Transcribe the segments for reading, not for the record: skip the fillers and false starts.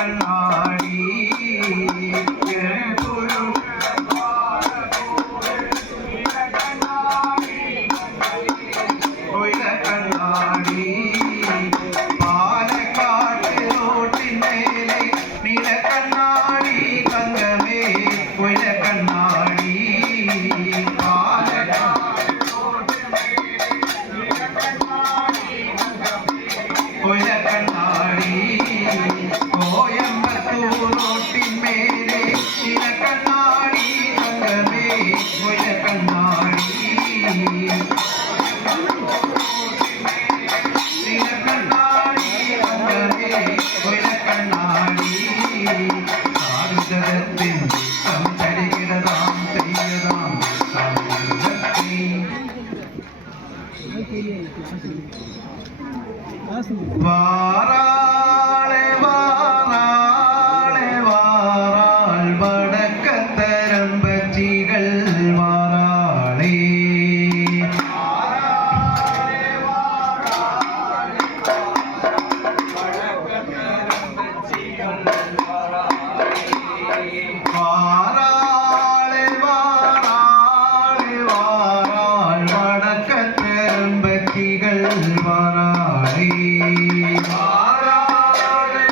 കണ്ണാടി പാലക്കാട്ട് റോട്ടിന്മേലെ നീലക്കണ്ണാടി തങ്കമേ കൊയില കണ്ണാടി കൊയില കണ്ണാടി കോയമ്പത്തൂർ റോട്ടിന്മേലെ നീലക്കണ്ണാടി തങ്കമേ കൊയില കണ്ണാടി വാറാളെ വാറാളെ വാറാൾ വടക്കത്തരമ്പച്ചികൾ വാറാളേ വാറാളെ വാറാളെ വാറാൾ വടക്കത്തരമ്പച്ചികൾ വാറാളേ വാറാളെ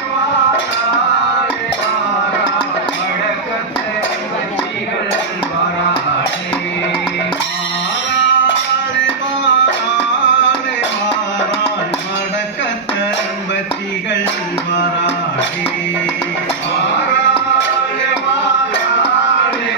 വാറാളെ വാറാൾ വടക്കത്തരമ്പച്ചികൾ വാറാളേ വാറാളെ വാറാളെ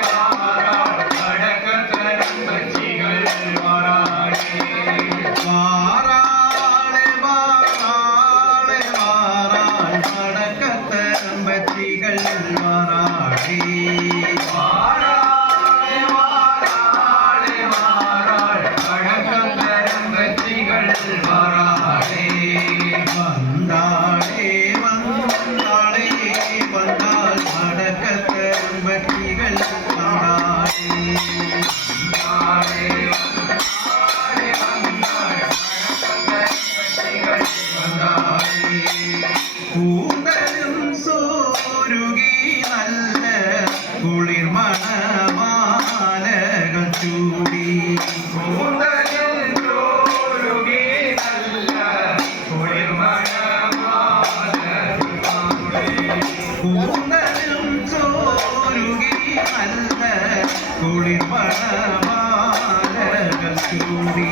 വാറാൾ വടക്കത്തരമ്പച്ചികൾ വാറാളേ കൂന്തലും സോരുകി നല്ല കുളിർമണമാലകൾ ചൂടി കൂന്തലും സോരുകി നല്ല കൂന്തലും സോരുകി നല്ല കുളിർമണമാലകൾ ചൂടി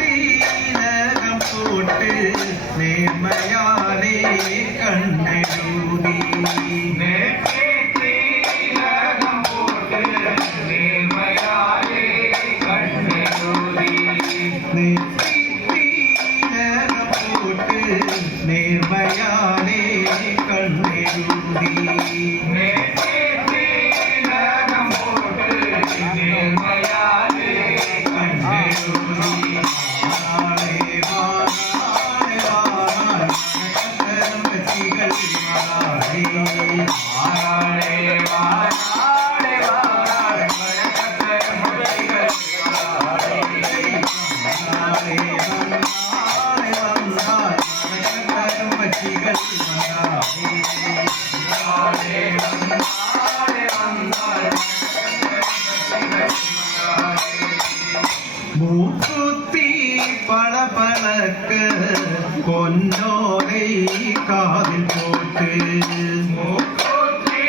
നെറ്റിത്തീനകം പോട്ട് നേർമയാലേ കണ്ണെഴുതി നെറ്റിത്തീനകം പോട്ട് നേർമയാലേ കണ്ണെഴുതി നെറ്റിത്തീനകം പോട്ട് നേർമയാലേ കണ്ണെഴുതി നെറ്റിത്തീനകം പോട്ട് നേർമയാലേ മൂക്കുത്തി പളപളക്ക് പൊന്നോരൈ കാതിൽ പോട്ട് മൂക്കുത്തി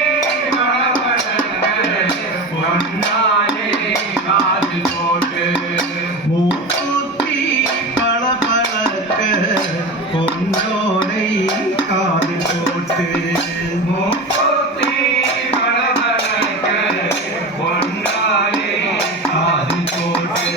പളപളക്ക് പൊന്നാരൈ കാതിൽ പോട്ട് മൂക്കുത്തി പളപളക്ക് പൊന്നോരൈ കാതിൽ പോട്ട് മൂക്കുത്തി പളപളക്ക് പൊന്നാരൈ കാതിൽ പോട്ട്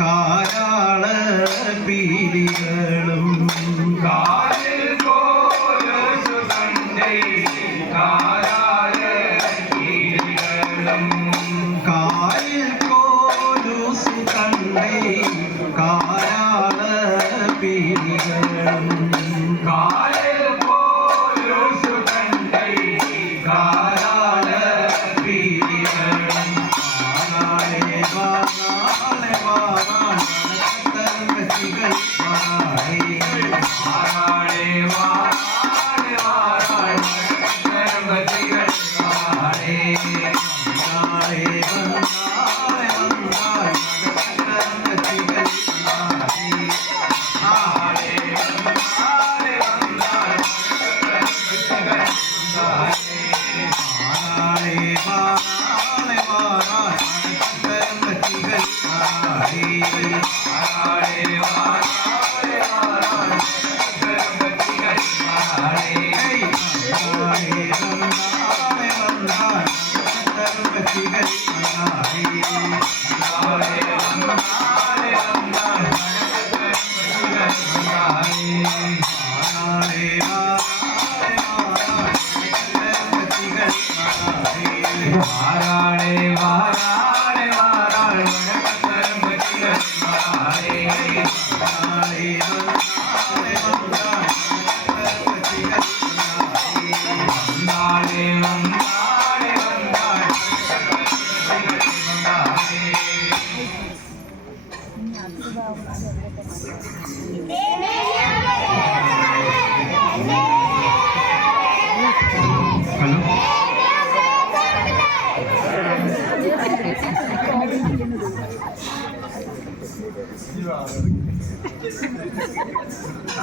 കാരാള പീലികളും കാലിൽ കോലു തണ്ടേ കാരാള പീലികളും കാലിൽ കോലു തണ്ടേ കാരാള പീലികളും കാലിൽ കോലു തണ്ടേ കാരാള പീലികളും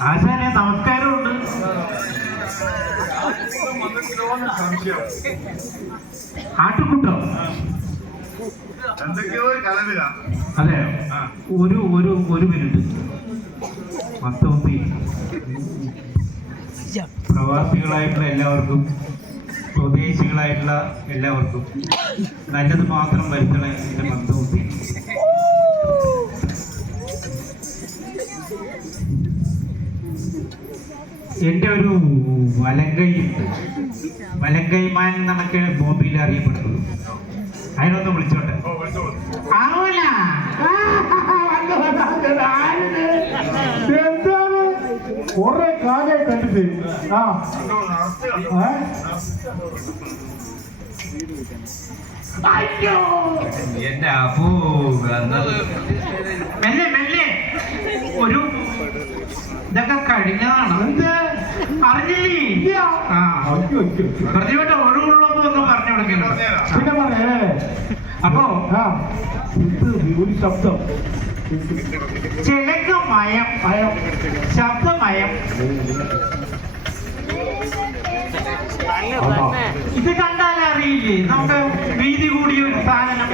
ആശാനെ നമസ്കാരമുണ്ട്. ആട്ടുകുട്ടോ അതെ, ഒരു മിനിറ്റ്. മൊത്തമൊത്തി പ്രവാസികളായിട്ടുള്ള എല്ലാവർക്കും സ്വദേശികളായിട്ടുള്ള എല്ലാവർക്കും നല്ലത് മാത്രം വരുത്തണേ എൻ്റെ മൊത്തമൊത്തി. എൻ്റെ ഒരു വലങ്കൈയുണ്ട്, വലങ്കൈമാൻ എന്നൊക്കെ ബോംബെയിൽ അറിയപ്പെടുന്നത്. അതിനൊന്ന് വിളിച്ചോട്ടെ. ആവൂല എന്താണ് കുറെ കാലായി കണ്ടിട്ട്. അയ്യോ എന്റെ അപ്പോ മെല്ലെ മെല്ലെ ഒരു ഇതൊക്കെ കഴിഞ്ഞതാണ്. എന്ത് അറിഞ്ഞില്ലേ? പറഞ്ഞോട്ടെ, ഒഴിവുള്ളപ്പോ ഒന്ന് പറഞ്ഞു കൊടുക്കല്ലോ. പിന്നെ പറഞ്ഞേ. അപ്പോ ഒരു ശബ്ദം, ചിലകമയം, ശബ്ദമയം. ഇത് കണ്ടാൽ അറിയില്ലേ നമുക്ക് വീതി കൂടിയ ഒരു സാധനം.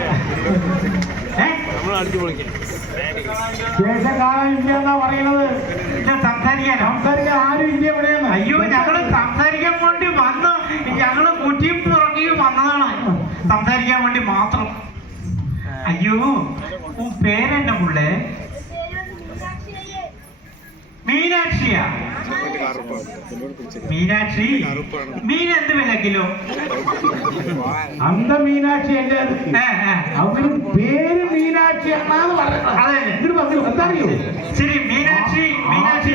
ശേഷം കാണാൻ ഇല്ല എന്നാ പറയുന്നത്. സംസാരിക്കാൻ ആരും ഇല്ല എവിടെയാണ്? അയ്യോ, ഞങ്ങള് സംസാരിക്കാൻ വേണ്ടി വന്ന്, ഞങ്ങള് കുറ്റിയും പുറകിയും വന്നതാണ് സംസാരിക്കാൻ വേണ്ടി മാത്രം. അയ്യോ, உன் பேர் என்ன புள்ளே? மீனாட்சியா? மீனாட்சி மீன் എന്ത് വില കിലോ? அந்த மீனாட்சி எங்க இருக்கு? அவங்களுக்கு பேரு மீனாட்சி அண்ணான்னு പറയൂ. ശരി മീനാക്ഷി മീനാക്ഷി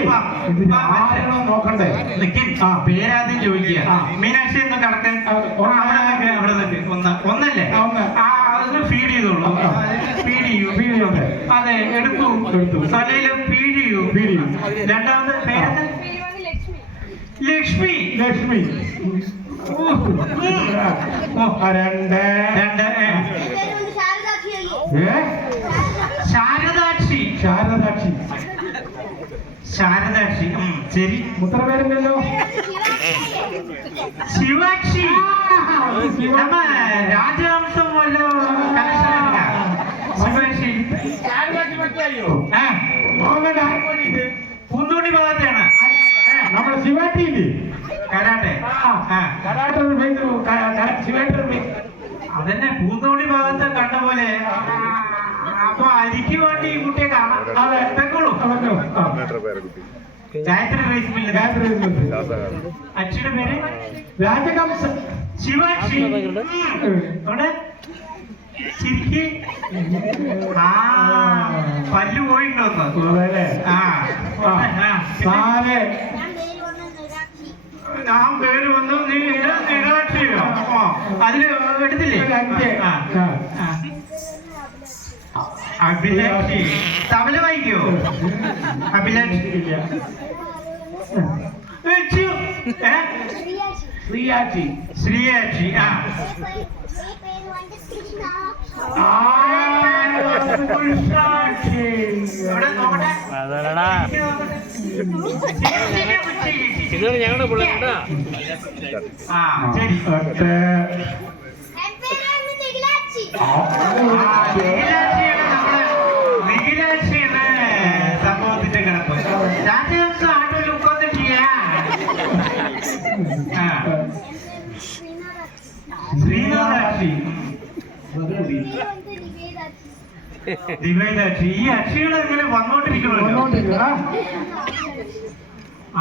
നോക്കണ്ടേ? പേരാദ്യം ചോദിക്കുക. മീനാക്ഷി എന്ന് കടക്ക് അവിടെ ഒന്നല്ലേ അതിന് ഫീഡ് ചെയ്തോളൂ. ഫീഡ് ചെയ്യൂ. അതെ എടുത്തു തലയില് ഫീഡ് ചെയ്യൂ. രണ്ടാമത് പേര് ലക്ഷ്മി. ലക്ഷ്മി ശാരദാക്ഷി. ശാരദാക്ഷി ശാരദാക്ഷി ശരി. മുത്ര പേരുണ്ടല്ലോ. ശിവാക്ഷി. നമ്മ രാജവംശം വല്ല ശിവാക്ഷി. പൂന്തോണി ഭാഗത്തെയാണ് നമ്മുടെ ശിവാട്ടി കരാട്ടെ. അതന്നെ പൂന്തോണി ഭാഗത്ത് കണ്ട പോലെ. അപ്പൊ അരിക്ക് വേണ്ടി ഈ കുട്ടിയെ കാണാം. വെക്കോളൂ. Gayatri rice mill. അച്ഛയുടെ പേര് രാജകംസം. ശിവാക്ഷി. അവിടെ ശരിക്ക് പല്ല് പോയിട്ടുണ്ടോ? ഞാൻ പേര് വന്നു നിരാക്ഷിയോ? അതില് എടുത്തില്ലേ? അഭിലാഷി. തബല വായിക്കോ? അഭിലാഷി. ശ്രീയാച്ചി. ശ്രീയാച്ചി. ഇതാണ് ഞങ്ങളുടെ പിള്ളേരുണ്ടാ. സംഭവത്തിന്റെ കിടപ്പ്. രാജവംശം ആട്ടോയിൽ ഉക്കൊന്നിട്ടില്ല. ശ്രീനാഥാക്ഷി. ദിവൈതാക്ഷി. ഈ അക്ഷികൾ ഇങ്ങനെ വന്നോണ്ടിരിക്കണല്ലോ.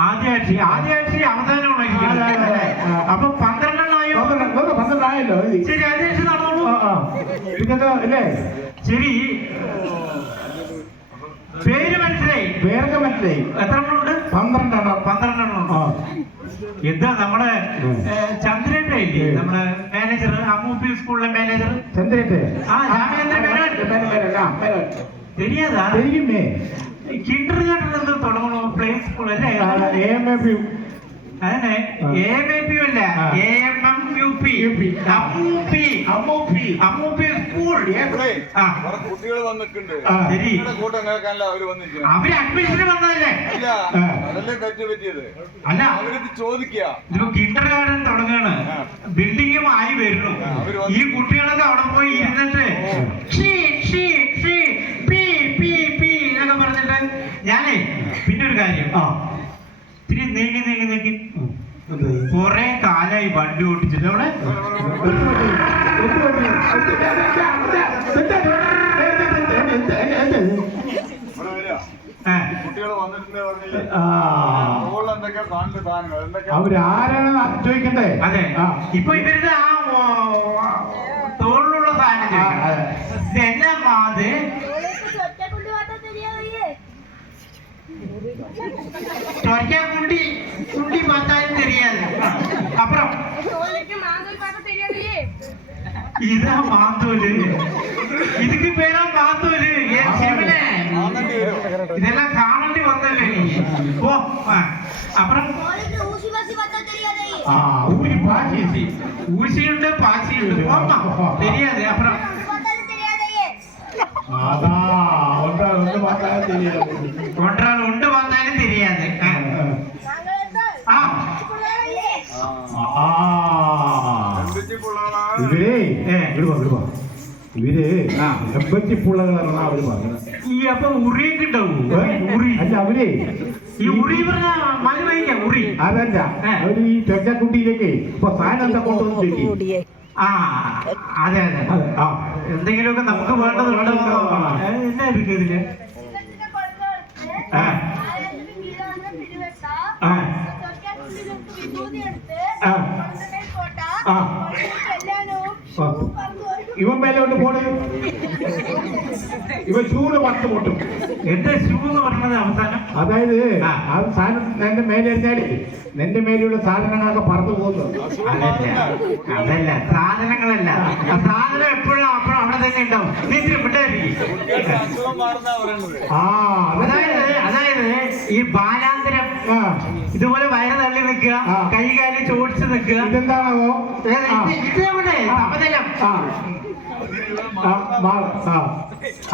ആദ്യാക്ഷി. ആദ്യാക്ഷി അവസാനമാണ് ഇരിക്കുന്നത്. അപ്പൊ 12 12 ശരി. ആദ്യാക്ഷി നടന്നോളൂ. അല്ലേ? ശരി. പേര് മനസ്സിലായി. പേരൊക്കെ മനസ്സിലായി. എത്ര എണ്ണമുണ്ട്? 12 എണ്ണം. എന്താ നമ്മുടെ ചന്ദ്രേട്ട ഇല്ലേ? നമ്മുടെ മാനേജർ, അമ്മൂപ്പി സ്കൂളിലെ മാനേജർ ചന്ദ്രേട്ട്. தெரியாதா? தெரியுமே. കിൻഡർ ഗാർഡൻ എന്തോ തുടങ്ങണോ? പ്ലേ സ്കൂൾ അല്ലേ? അതന്നെ. AMAP അല്ല, AMMUP. അമ്മൂപ്പി സ്കൂൾ. കുട്ടികൾ വന്നിട്ടുണ്ട്. ശരി. അവര് അഡ്മിഷന് വന്നതല്ലേ? അതല്ലേ തെറ്റ് പറ്റിയത്. അല്ല, അവരത് ചോദിക്കുക. Kinder garden തുടങ്ങാണ്. ബിൽഡിങ്ങും ആയി വരുന്നു. ഈ കുട്ടികളൊക്കെ അവിടെ പോയി ഇരുന്നിട്ട് എന്നൊക്കെ പറഞ്ഞിട്ട് ഞാനേ പിന്നെ ഒരു കാര്യം ഇത്തിരി നീങ്ങി കൊറേ കാലായി വണ്ടി ഓട്ടിച്ചിട്ട് അവിടെ കുട്ടികൾ വന്നിട്ടുണ്ട് പറഞ്ഞില്ലേ? അവരാരാണ് ചോദിക്കണ്ടേ? അതെ. ഇപ്പൊ ഇവരുടെ ആ തോളിലുള്ള സാധനം ഇതെല്ലാം അത് കുണ്ടി பார்த்தாலும் தெரியாது. அப்புறம் ഇതാ മാന്തോല്. ഇതിക്ക് പേരാ മാന്തോല്. ഇതെല്ലാം കാണേണ്ടി വന്നല്ലേ നീ? ഓ അപ്പുറം ഊശിയുണ്ട്, പാശിയുണ്ട്. தெரியாது. அப்புறம் ஒன்றால் உண்டு பார்த்தாலும் தெரியாது. ഇവര് എമ്പത്തി പുള്ളകളാണ് അവര് പറഞ്ഞത്. ഈ അപ്പൊ ഉറിയൊക്കെ ഉണ്ടാവും. ഉറി അല്ല അവര് ഈ ഉറി പറഞ്ഞ മഴ വായിക്കാം. ഉറി അതല്ല അവര് ഈ ചൊച്ചക്കുട്ടിയിലേക്ക് ഇപ്പൊ സാധനം എന്താ കൊണ്ടുവന്ന് ആ അതെ അതെ ആ എന്തെങ്കിലുമൊക്കെ നമുക്ക് വേണ്ടതുണ്ടോ എന്നായിരിക്കും ഇതില് ആ ആ ഇവൻ മേലോട്ട് പോണേ ഇവൻ ചൂട് പത്ത് പൊട്ടും. എന്റെ ഷൂ എന്ന് പറഞ്ഞത് അവസാനം അതായത് ആ സാധനം നിന്റെ മേലെറിഞ്ഞാല് നിന്റെ മേലുള്ള സാധനങ്ങളൊക്കെ പറന്നു പോകുന്നു. അതല്ല സാധനങ്ങളല്ല ആ സാധനം എപ്പോഴും അപ്പുറം അവിടെ തന്നെ ഉണ്ടാവും. നീ ഇത്തിരി വിട്ടായിരിക്കും. അസുഖം മാറുന്നാ പറയണത്. ആ അതായത് ഈ ബാലാന്തരം ഇതുപോലെ വയറ് തള്ളി നിൽക്കുക, കൈകാലി ചോടിച്ച് നിൽക്കുക. ഇതെന്താണോ ഇത് നമ്മുടെ സമതലം.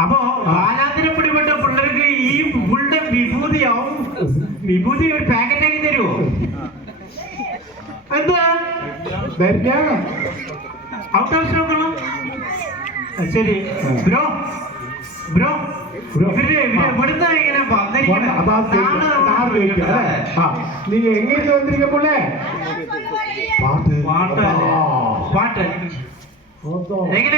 അപ്പോ ബാലാന്തരം പിടിപെട്ട പിള്ളേർക്ക് ഈ ഫുള്ള് വിഭൂതിയാവും. വിഭൂതി ഒരു പാക്കറ്റ് ആക്കി തരുമോ? എന്താ ഔട്ട് ഓഫ് സ്റ്റോക്കാണോ? ശരി ബ്രോ ബ്രോ ഇവര് ഇവിടുന്ന് ഇങ്ങനെ നീ എങ്ങനെ വന്നിരിക്കുമ്പോളേ പാട്ട് പാട്ട് പാട്ട് എങ്ങനെ